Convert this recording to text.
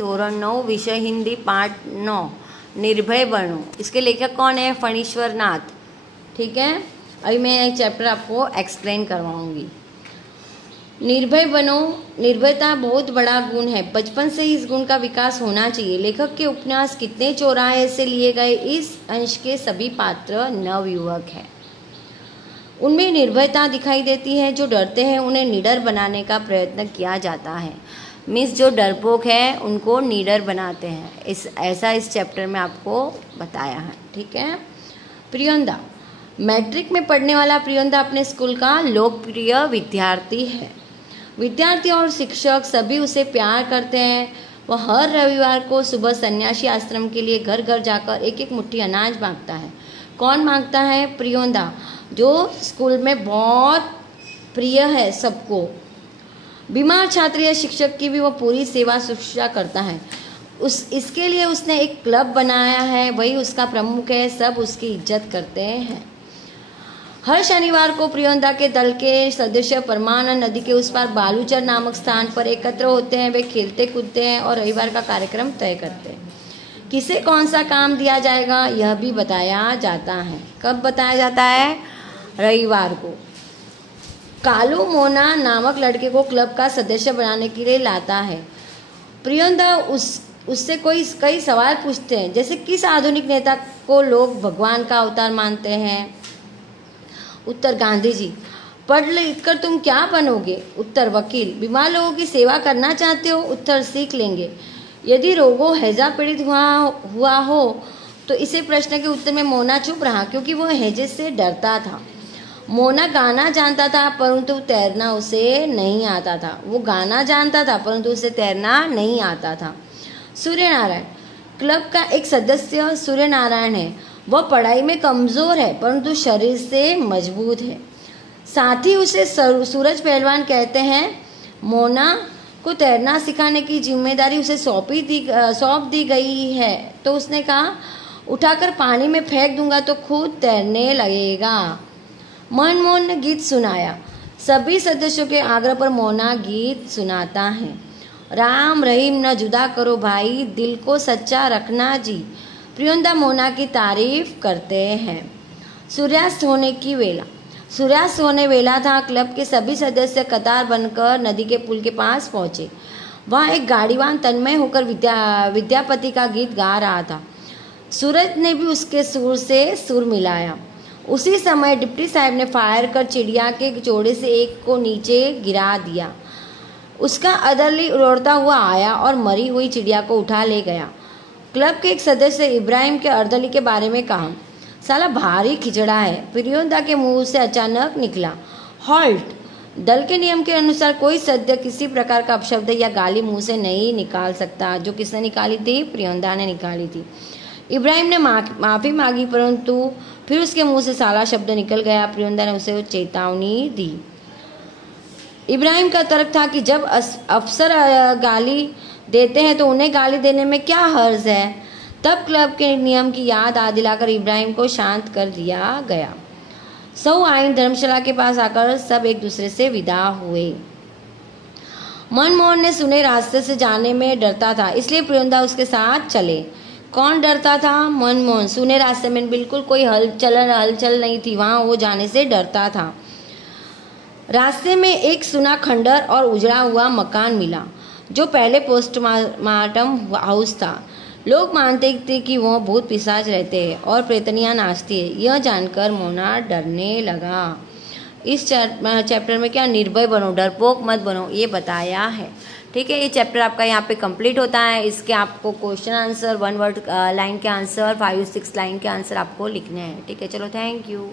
धोरण 9 विषय हिंदी पाठ 9 निर्भय बनो। इसके लेखक कौन है? फणीश्वर नाथ। ठीक है, अभी मैं एक चैप्टर आपको एक्सप्लेन करवाऊंगी। निर्भय बनो। निर्भयता बहुत बड़ा गुण है, बचपन से ही इस गुण का विकास होना चाहिए। लेखक के उपन्यास कितने चौराहे से लिए गए इस अंश के सभी पात्र नवयुवक हैं। उनमें निर्भयता दिखाई देती है। जो डरते हैं उन्हें निडर बनाने का प्रयत्न किया जाता है। मिस जो डरपोक है उनको निडर बनाते हैं। इस चैप्टर में आपको बताया है। ठीक है। प्रियंदा। मैट्रिक में पढ़ने वाला प्रियंदा अपने स्कूल का लोकप्रिय विद्यार्थी है। विद्यार्थी और शिक्षक सभी उसे प्यार करते हैं। वह हर रविवार को सुबह सन्यासी आश्रम के लिए घर घर जाकर एक एक मुट्ठी अनाज मांगता है। कौन मांगता है? प्रियंदा, जो स्कूल में बहुत प्रिय है सबको। बीमार छात्र या शिक्षक की भी वह पूरी सेवा शुश्रूषा करता है। इसके लिए उसने एक क्लब बनाया है, वही उसका प्रमुख है। सब उसकी इज्जत करते हैं। हर शनिवार को प्रियंदा के दल के सदस्य परमानंद नदी के उस पार बालूचर नामक स्थान पर एकत्र होते हैं। वे खेलते कूदते हैं और रविवार का कार्यक्रम तय करते हैं। किसे कौन सा काम दिया जाएगा यह भी बताया जाता है। कब बताया जाता है? रविवार को। कालू मोना नामक लड़के को क्लब का सदस्य बनाने के लिए लाता है। प्रियंदा उससे कई सवाल पूछते हैं, जैसे किस आधुनिक नेता को लोग भगवान का अवतार मानते हैं? उत्तर, गांधी जी। पढ़ लिख कर तुम क्या बनोगे? उत्तर, वकील। बीमार लोगों की सेवा करना चाहते हो? उत्तर, सीख लेंगे। यदि रोगों हैजा पीड़ित हुआ हो तो इसे प्रश्न के उत्तर में मोना चुप रहा, क्योंकि वह हैजे से डरता था। मोना गाना जानता था परंतु तैरना उसे नहीं आता था। वो गाना जानता था परंतु उसे तैरना नहीं आता था। सूर्यनारायण। क्लब का एक सदस्य सूर्यनारायण है। वह पढ़ाई में कमजोर है परंतु शरीर से मजबूत है। साथ ही उसे सूरज पहलवान कहते हैं। मोना को तैरना सिखाने की जिम्मेदारी उसे सौंप दी गई है, तो उसने कहा, उठाकर पानी में फेंक दूंगा तो खुद तैरने लगेगा। मनमोहन ने गीत सुनाया। सभी सदस्यों के आग्रह पर मोना गीत सुनाता है। राम रहीम न जुदा करो भाई, दिल को सच्चा रखना जी। प्रियंदा मोना की तारीफ करते हैं। सूर्यास्त होने की वेला। सूर्यास्त होने वेला था। क्लब के सभी सदस्य कतार बनकर नदी के पुल के पास पहुंचे। वहां एक गाड़ीवान तन्मय होकर विद्यापति का गीत गा रहा था। सूरज ने भी उसके सुर से सुर मिलाया। उसी समय डिप्टी साहब ने फायर कर चिड़िया के जोड़े से एक को नीचे गिरा दिया। उसका अदरली उड़ता हुआ आया और मरी हुई चिड़िया को उठा ले गया। क्लब के एक सदस्य इब्राहिम के अर्दली के बारे में कहा, साला भारी खिचड़ा है। प्रियंदा के मुंह से अचानक निकला, हॉल्ट। दल के नियम के अनुसार कोई सदस्य किसी प्रकार का अपशब्द या गाली मुंह से नहीं निकाल सकता। जो किसने निकाली थी? प्रियंदा ने निकाली थी। इब्राहिम ने माफी मांगी परंतु फिर उसके मुंह से साला शब्द निकल गया। प्रियंदा ने उसे चेतावनी दी। इब्राहिम का तर्क था कि जब अफसर गाली देते हैं तो उन्हें गाली देने में क्या हर्ज है। तब क्लब के नियम की याद दिलाकर इब्राहिम को शांत कर दिया गया। सौ आइन धर्मशाला के पास आकर सब एक दूसरे से विदा हुए। मनमोहन ने सुने रास्ते से जाने में डरता था, इसलिए प्रियंदा उसके साथ चले। कौन डरता था? मनमोहन। सुने रास्ते में बिल्कुल कोई हलचल नहीं थी, वहां वो जाने से डरता था। रास्ते में एक सुना खंडर और उजड़ा हुआ मकान मिला, जो पहले पोस्टमार्टम हाउस था। लोग मानते थे कि वह भूत पिशाच रहते हैं और प्रेतनियां नाचती है। यह जानकर मोना डरने लगा। इस चैप्टर में क्या? निर्भय बनो, डरपोक मत बनो, ये बताया है। ठीक है, ये चैप्टर आपका यहाँ पे कंप्लीट होता है। इसके आपको क्वेश्चन आंसर, 1 वर्ड लाइन के आंसर, 5-6 लाइन के आंसर आपको लिखने हैं। ठीक है, चलो, थैंक यू।